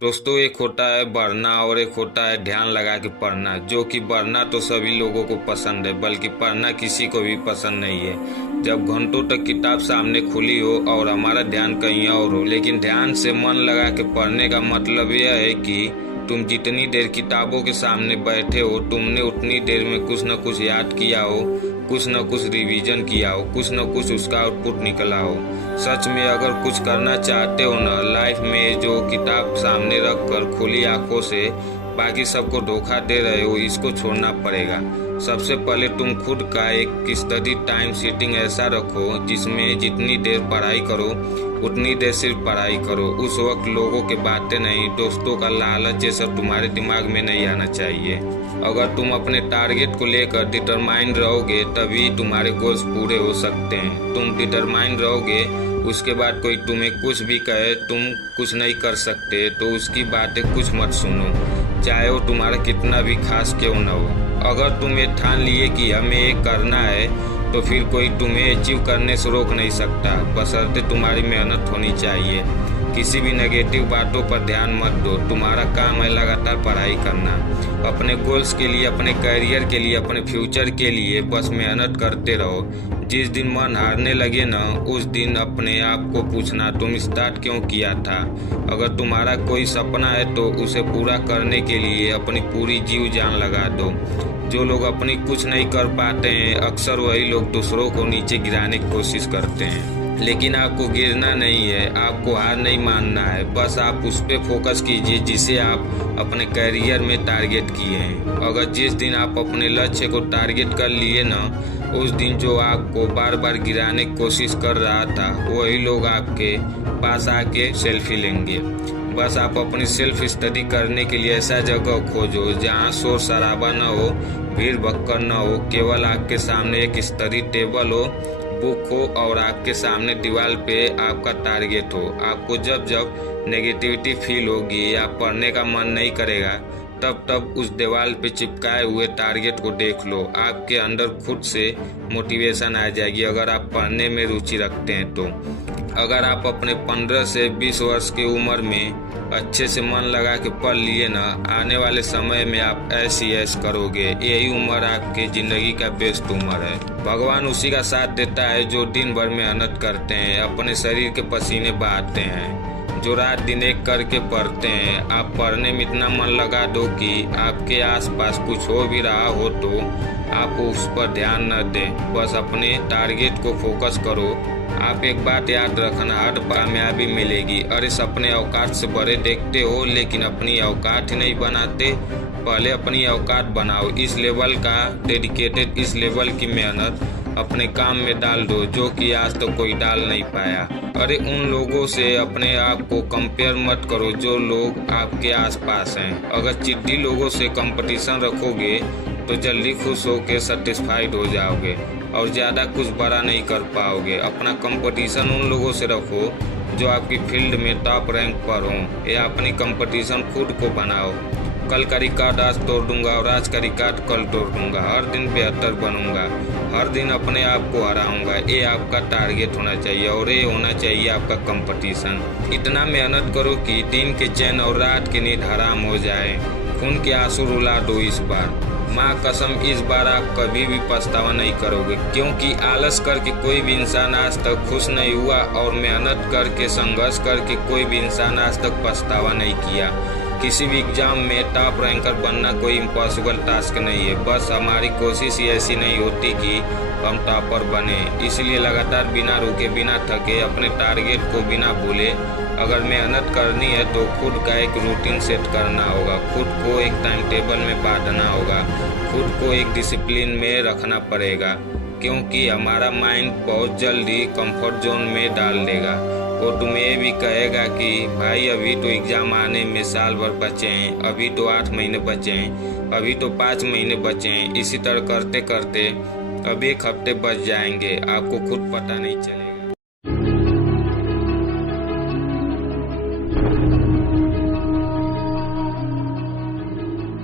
दोस्तों, एक होता है पढ़ना और एक होता है ध्यान लगा के पढ़ना। जो कि पढ़ना तो सभी लोगों को पसंद है, बल्कि पढ़ना किसी को भी पसंद नहीं है। जब घंटों तक किताब सामने खुली हो और हमारा ध्यान कहीं और हो। लेकिन ध्यान से मन लगा के पढ़ने का मतलब यह है कि तुम जितनी देर किताबों के सामने बैठे हो, तुमने उतनी देर में कुछ न कुछ याद किया हो, कुछ न कुछ रिवीजन किया हो, कुछ न कुछ उसका आउटपुट निकला हो। सच में अगर कुछ करना चाहते हो ना लाइफ में, जो किताब सामने रख कर खुली आंखों से बाकी सबको धोखा दे रहे हो, इसको छोड़ना पड़ेगा। सबसे पहले तुम खुद का एक स्टडी टाइम सेटिंग ऐसा रखो जिसमें जितनी देर पढ़ाई करो उतनी देर सिर्फ पढ़ाई करो। उस वक्त लोगों के बातें नहीं, दोस्तों का लालच ये सब तुम्हारे दिमाग में नहीं आना चाहिए। अगर तुम अपने टारगेट को लेकर डिटरमाइंड रहोगे तभी तुम्हारे गोल्स पूरे हो सकते हैं। तुम डिटरमाइंड रहोगे, उसके बाद कोई तुम्हें कुछ भी कहे तुम कुछ नहीं कर सकते, तो उसकी बातें कुछ मत सुनो, चाहे वो तुम्हारा कितना भी खास क्यों न हो। अगर तुम ये ठान लिए कि हमें ये करना है, तो फिर कोई तुम्हें अचीव करने से रोक नहीं सकता, बशर्ते तुम्हारी मेहनत होनी चाहिए। किसी भी नेगेटिव बातों पर ध्यान मत दो। तुम्हारा काम है लगातार पढ़ाई करना, अपने गोल्स के लिए, अपने करियर के लिए, अपने फ्यूचर के लिए बस मेहनत करते रहो। जिस दिन मन हारने लगे ना, उस दिन अपने आप को पूछना तुम स्टार्ट क्यों किया था। अगर तुम्हारा कोई सपना है तो उसे पूरा करने के लिए अपनी पूरी जीव जान लगा दो। जो लोग अपनी कुछ नहीं कर पाते हैं, अक्सर वही लोग दूसरों को नीचे गिराने की कोशिश करते हैं। लेकिन आपको गिरना नहीं है, आपको हार नहीं मानना है। बस आप उस पर फोकस कीजिए जिसे आप अपने करियर में टारगेट किए हैं। अगर जिस दिन आप अपने लक्ष्य को टारगेट कर लिए ना, उस दिन जो आपको बार बार गिराने की कोशिश कर रहा था, वही लोग आपके पास आके सेल्फी लेंगे। बस आप अपनी सेल्फ स्टडी करने के लिए ऐसा जगह खोजो जहाँ शोर शराबा न हो, भीड़ भक्कड़ न हो। केवल आपके सामने एक स्टडी टेबल हो, बुक हो और आपके सामने दीवार पे आपका टारगेट हो। आपको जब जब नेगेटिविटी फील होगी या पढ़ने का मन नहीं करेगा, तब तब उस दीवार पे चिपकाए हुए टारगेट को देख लो। आपके अंदर खुद से मोटिवेशन आ जाएगी अगर आप पढ़ने में रुचि रखते हैं तो। अगर आप अपने 15 से 20 वर्ष की उम्र में अच्छे से मन लगा के पढ़ लिए ना, आने वाले समय में आप ऐसी ऐश करोगे। यही उम्र आपके जिंदगी का बेस्ट उम्र है। भगवान उसी का साथ देता है जो दिन भर मेहनत करते हैं, अपने शरीर के पसीने बहाते हैं, जो रात दिन एक करके पढ़ते हैं। आप पढ़ने में इतना मन लगा दो कि आपके आसपास कुछ हो भी रहा हो तो आप उस पर ध्यान न दें, बस अपने टारगेट को फोकस करो। आप एक बात याद रखना, हर कामयाबी मिलेगी। अरे सपने औकात से बड़े देखते हो लेकिन अपनी औकात ही नहीं बनाते। पहले अपनी औकात बनाओ। इस लेवल का डेडिकेटेड, इस लेवल की मेहनत अपने काम में डाल दो जो कि आज तो कोई डाल नहीं पाया। अरे उन लोगों से अपने आप को कंपेयर मत करो जो लोग आपके आसपास हैं। अगर चिट्ठी लोगों से कंपटीशन रखोगे तो जल्दी खुश होकर सेटिस्फाइड हो जाओगे और ज़्यादा कुछ बड़ा नहीं कर पाओगे। अपना कंपटीशन उन लोगों से रखो जो आपकी फील्ड में टॉप रैंक पर हो, या अपनी कंपटीशन खुद को बनाओ। कल का रिकॉर्ड आज तोड़ दूंगा और आज का रिकॉर्ड कल तोड़ दूंगा। हर दिन बेहतर बनूंगा, हर दिन अपने आप को हराऊंगा। ये आपका टारगेट होना चाहिए और ये होना चाहिए आपका कंपटीशन। इतना मेहनत करो कि दिन के चैन और रात की नींद हराम हो जाए। खून के आंसू रुला दो इस बार, माँ कसम इस बार आप कभी भी पछतावा नहीं करोगे। क्योंकि आलस करके कोई भी इंसान आज तक खुश नहीं हुआ और मेहनत करके, संघर्ष करके कोई भी इंसान आज तक पछतावा नहीं किया। किसी भी एग्जाम में टॉप रैंकर बनना कोई इम्पॉसिबल टास्क नहीं है। बस हमारी कोशिश ही ऐसी नहीं होती कि हम टॉपर बने। इसलिए लगातार बिना रुके, बिना थके, अपने टारगेट को बिना भूले अगर मेहनत करनी है तो खुद का एक रूटीन सेट करना होगा, खुद को एक टाइम टेबल में बांधना होगा, खुद को एक डिसिप्लिन में रखना पड़ेगा। क्योंकि हमारा माइंड बहुत जल्दी कंफर्ट जोन में डाल देगा। वो तुम्हें भी कहेगा कि भाई अभी तो एग्जाम आने में साल भर बचे हैं, अभी तो 8 महीने बचे हैं, अभी तो 5 महीने बचे हैं। इसी तरह करते करते अब 1 हफ्ते बच जाएंगे, आपको खुद पता नहीं चलेगा।